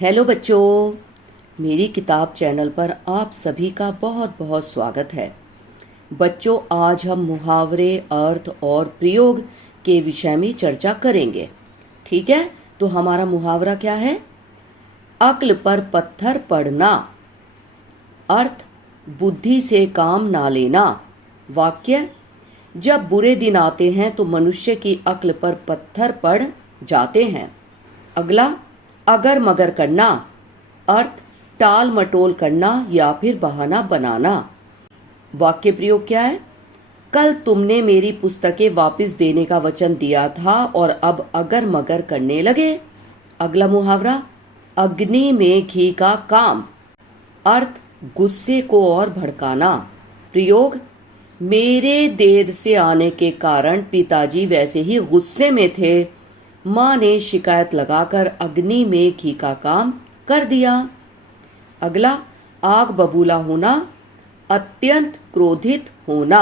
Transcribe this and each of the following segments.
Hello बच्चों, मेरी किताब चैनल पर आप सभी का बहुत बहुत स्वागत है। बच्चों, आज हम मुहावरे, अर्थ और प्रयोग के विषय में चर्चा करेंगे। ठीक है, तो हमारा मुहावरा क्या है? अक्ल पर पत्थर पड़ना। अर्थ, बुद्धि से काम ना लेना। वाक्य, जब बुरे दिन आते हैं तो मनुष्य की अक्ल पर पत्थर पड़ जाते हैं। अगला, अगर मगर करना। अर्थ, टाल मटोल करना या फिर बहाना बनाना। वाक्य प्रयोग क्या है? कल तुमने मेरी पुस्तकें वापस देने का वचन दिया था और अब अगर मगर करने लगे। अगला मुहावरा, अग्नि में घी का काम। अर्थ, गुस्से को और भड़काना। प्रयोग, मेरे देर से आने के कारण पिताजी वैसे ही गुस्से में थे। माँ ने शिकायत लगाकर अग्नि में घी का काम कर दिया। अगला, आग बबूला होना, अत्यंत क्रोधित होना।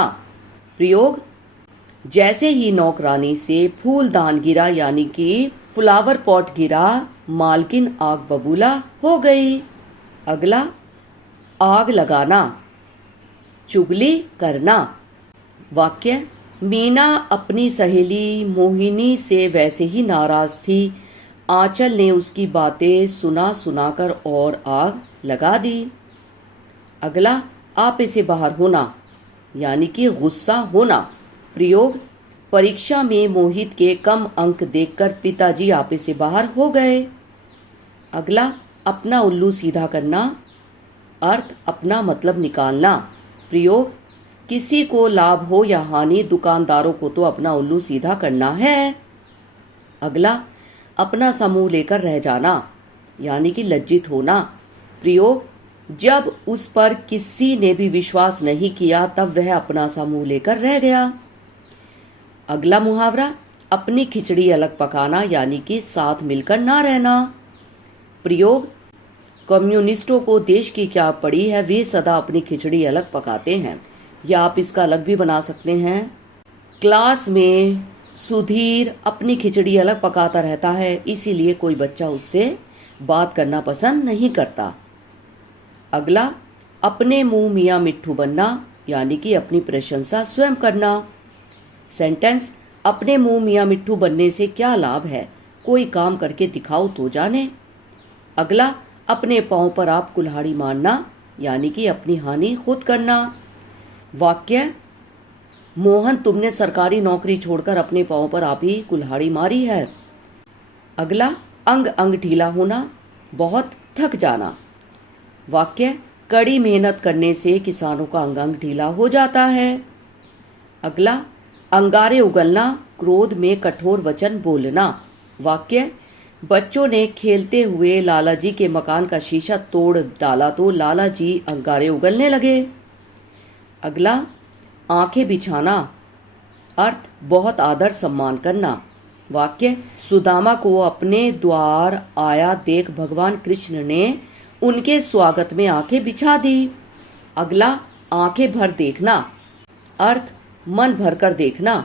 प्रयोग, जैसे ही नौकरानी से फूलदान गिरा यानी कि फ्लावर पॉट गिरा, मालकिन आग बबूला हो गई। अगला, आग लगाना, चुगली करना। वाक्य, मीना अपनी सहेली मोहिनी से वैसे ही नाराज थी। आंचल ने उसकी बातें सुना सुनाकर और आग लगा दी। अगला, आपे से बाहर होना यानी कि गुस्सा होना। प्रयोग, परीक्षा में मोहित के कम अंक देखकर पिताजी आपे से बाहर हो गए। अगला, अपना उल्लू सीधा करना। अर्थ, अपना मतलब निकालना। प्रयोग, किसी को लाभ हो या हानि, दुकानदारों को तो अपना उल्लू सीधा करना है। अगला, अपना सा मुंह लेकर रह जाना यानी कि लज्जित होना। प्रयोग, जब उस पर किसी ने भी विश्वास नहीं किया तब वह अपना सा मुंह लेकर रह गया। अगला मुहावरा, अपनी खिचड़ी अलग पकाना यानी कि साथ मिलकर ना रहना। प्रयोग, कम्युनिस्टों को देश की क्या पड़ी है, वे सदा अपनी खिचड़ी अलग पकाते हैं। या आप इसका अलग भी बना सकते हैं। क्लास में सुधीर अपनी खिचड़ी अलग पकाता रहता है, इसीलिए कोई बच्चा उससे बात करना पसंद नहीं करता। अगला, अपने मुंह मियाँ मिट्ठू बनना यानी कि अपनी प्रशंसा स्वयं करना। सेंटेंस, अपने मुंह मियाँ मिट्ठू बनने से क्या लाभ है, कोई काम करके दिखाओ तो जाने। अगला, अपने पांव पर आप कुल्हाड़ी मारना यानी कि अपनी हानि खुद करना। वाक्य, मोहन तुमने सरकारी नौकरी छोड़कर अपने पांव पर आप ही कुल्हाड़ी मारी है। अगला, अंग अंग ढीला होना, बहुत थक जाना। वाक्य, कड़ी मेहनत करने से किसानों का अंग अंग ढीला हो जाता है। अगला, अंगारे उगलना, क्रोध में कठोर वचन बोलना। वाक्य, बच्चों ने खेलते हुए लाला जी के मकान का शीशा तोड़ डाला तो लाला जी अंगारे उगलने लगे। अगला, आंखें बिछाना। अर्थ, बहुत आदर सम्मान करना। वाक्य, सुदामा को अपने द्वार आया देख भगवान कृष्ण ने उनके स्वागत में आंखें बिछा दी। अगला, आंखें भर देखना। अर्थ, मन भरकर देखना।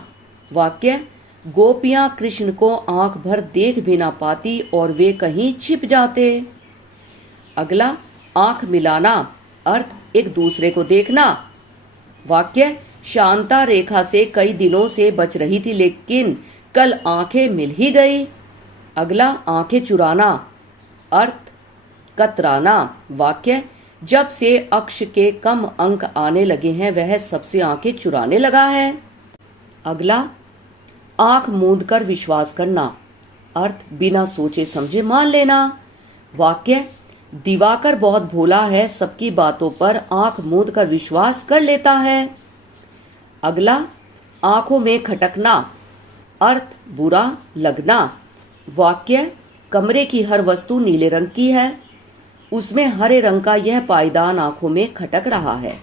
वाक्य, गोपियां कृष्ण को आंख भर देख भी ना पाती और वे कहीं छिप जाते। अगला, आंख मिलाना। अर्थ, एक दूसरे को देखना। वाक्य, शांता रेखा से कई दिनों से बच रही थी लेकिन कल आंखें मिल ही गई। अगला, आंखें चुराना। अर्थ, कतराना। वाक्य, जब से अक्ष के कम अंक आने लगे हैं वह सबसे आंखें चुराने लगा है। अगला, आंख मूंद कर विश्वास करना। अर्थ, बिना सोचे समझे मान लेना। वाक्य, दिवाकर बहुत भोला है, सबकी बातों पर आंख मूंद कर विश्वास कर लेता है। अगला, आंखों में खटकना। अर्थ, बुरा लगना। वाक्य, कमरे की हर वस्तु नीले रंग की है, उसमें हरे रंग का यह पायदान आंखों में खटक रहा है।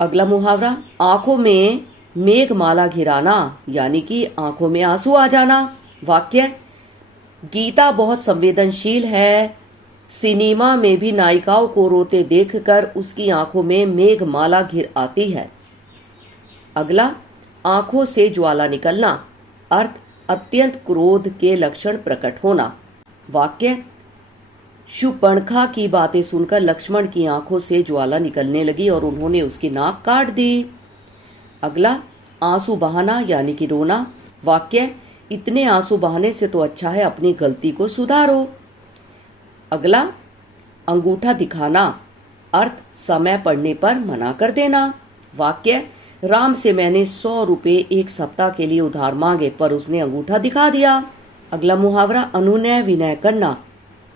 अगला मुहावरा, आंखों में मेघमाला घिराना यानी कि आंखों में आंसू आ जाना। वाक्य, गीता बहुत संवेदनशील है, सिनेमा में भी नायिकाओं को रोते देखकर उसकी आंखों में मेघमाला घिर आती है। अगला, आंखों से ज्वाला निकलना। अर्थ, अत्यंत क्रोध के लक्षण प्रकट होना। वाक्य, शूर्पणखा की बातें सुनकर लक्ष्मण की आंखों से ज्वाला निकलने लगी और उन्होंने उसकी नाक काट दी। अगला, आंसू बहाना यानी कि रोना। वाक्य, इतने आंसू बहाने से तो अच्छा है अपनी गलती को सुधारो। अगला, अंगूठा दिखाना। अर्थ, समय पड़ने पर मना कर देना। वाक्य, राम से मैंने 100 रुपए एक सप्ताह के लिए उधार मांगे पर उसने अंगूठा दिखा दिया। अगला मुहावरा, अनुनय विनय करना।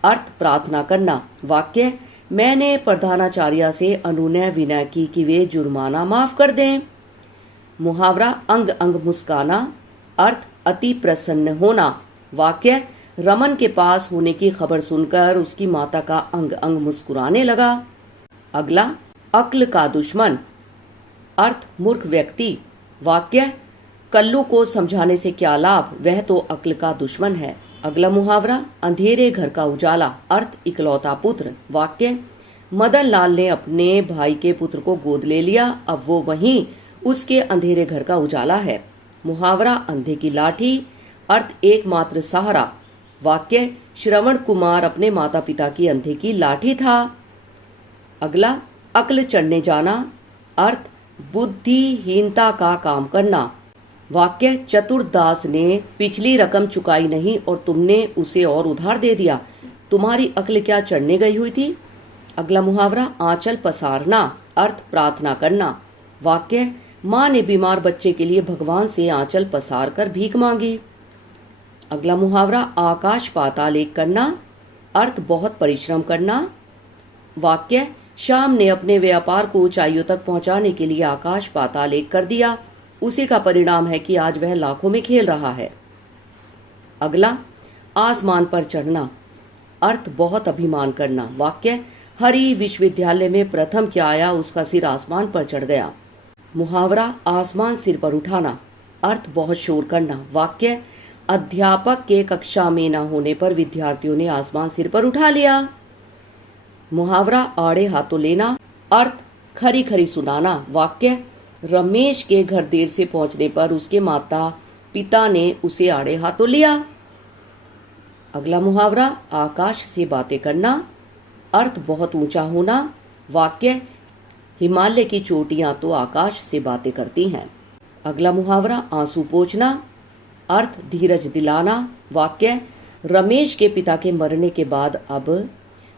अर्थ, प्रार्थना करना। वाक्य, मैंने प्रधानाचार्य से अनुनय विनय की कि वे जुर्माना माफ कर दें। मुहावरा, अंग अंग मुस्काना। अर्थ, अति प्रसन्न होना। वाक्य, रमन के पास होने की खबर सुनकर उसकी माता का अंग अंग मुस्कुराने लगा। अगला, अक्ल का दुश्मन। अर्थ, मूर्ख व्यक्ति। वाक्य, कल्लू को समझाने से क्या लाभ, वह तो अक्ल का दुश्मन है। अगला मुहावरा, अंधेरे घर का उजाला। अर्थ, इकलौता पुत्र। वाक्य, मदन लाल ने अपने भाई के पुत्र को गोद ले लिया, अब वो वहीं उसके अंधेरे घर का उजाला है। मुहावरा, अंधे की लाठी। अर्थ, एकमात्र सहारा। वाक्य, श्रवण कुमार अपने माता पिता की अंधे की लाठी था। अगला, अक्ल चढ़ने जाना। अर्थ, बुद्धिहीनता का काम करना। वाक्य, चतुरदास ने पिछली रकम चुकाई नहीं और तुमने उसे और उधार दे दिया, तुम्हारी अक्ल क्या चढ़ने गई हुई थी। अगला मुहावरा, आंचल पसारना। अर्थ, प्रार्थना करना। वाक्य, माँ ने बीमार बच्चे के लिए भगवान से आंचल पसार कर भीख मांगी। अगला मुहावरा, आकाश पाताल एक करना। अर्थ, बहुत परिश्रम करना। वाक्य, श्याम ने अपने व्यापार को ऊंचाइयों तक पहुंचाने के लिए आकाश पाताल एक कर दिया, उसी का परिणाम है कि आज वह लाखों में खेल रहा है। अगला, आसमान पर चढ़ना। अर्थ, बहुत अभिमान करना। वाक्य, हरि विश्वविद्यालय में प्रथम क्या आया, उसका सिर आसमान पर चढ़ गया। मुहावरा, आसमान सिर पर उठाना। अर्थ, बहुत शोर करना। वाक्य, अध्यापक के कक्षा में न होने पर विद्यार्थियों ने आसमान सिर पर उठा लिया। मुहावरा, आड़े हाथों लेना। अर्थ, खरी खरी सुनाना। वाक्य, रमेश के घर देर से पहुंचने पर उसके माता पिता ने उसे आड़े हाथों लिया। अगला मुहावरा, आकाश से बातें करना। अर्थ, बहुत ऊंचा होना। वाक्य, हिमालय की चोटियां तो आकाश से बातें करती हैं। अगला मुहावरा, आंसू पोंछना। अर्थ, धीरज दिलाना। वाक्य, रमेश के पिता के मरने के बाद अब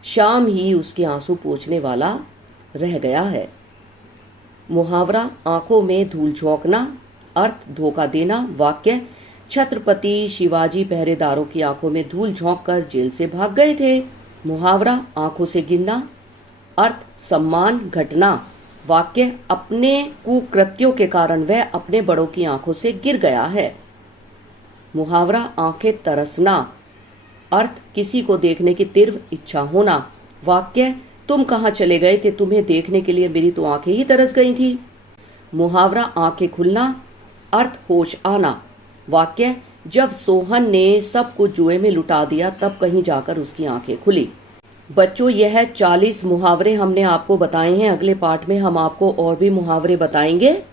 श्याम ही उसके आंसू पोंछने वाला रह गया है। मुहावरा, आंखों में धूल झोंकना। अर्थ, धोखा देना। वाक्य, छत्रपति शिवाजी पहरेदारों की आंखों में धूल झोंककर जेल से भाग गए थे। मुहावरा, आंखों से गिरना। अर्थ, सम्मान घटना। वाक्य, अपने कुकृत्यों के कारण वह अपने बड़ों की आंखों से गिर गया है। मुहावरा, आंखें तरसना। अर्थ, किसी को देखने की तीव्र इच्छा होना। वाक्य, तुम कहाँ चले गए थे, तुम्हें देखने के लिए मेरी तो आंखें ही तरस गई थी। मुहावरा, आंखें खुलना। अर्थ, होश आना। वाक्य, जब सोहन ने सब कुछ जुए में लुटा दिया तब कहीं जाकर उसकी आंखें खुली। बच्चों, यह 40 मुहावरे हमने आपको बताए हैं। अगले पाठ में हम आपको और भी मुहावरे बताएंगे।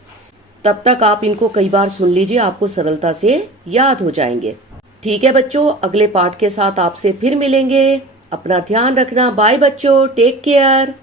तब तक आप इनको कई बार सुन लीजिए, आपको सरलता से याद हो जाएंगे। ठीक है बच्चों, अगले पाठ के साथ आपसे फिर मिलेंगे। अपना ध्यान रखना। बाय बच्चों, टेक केयर।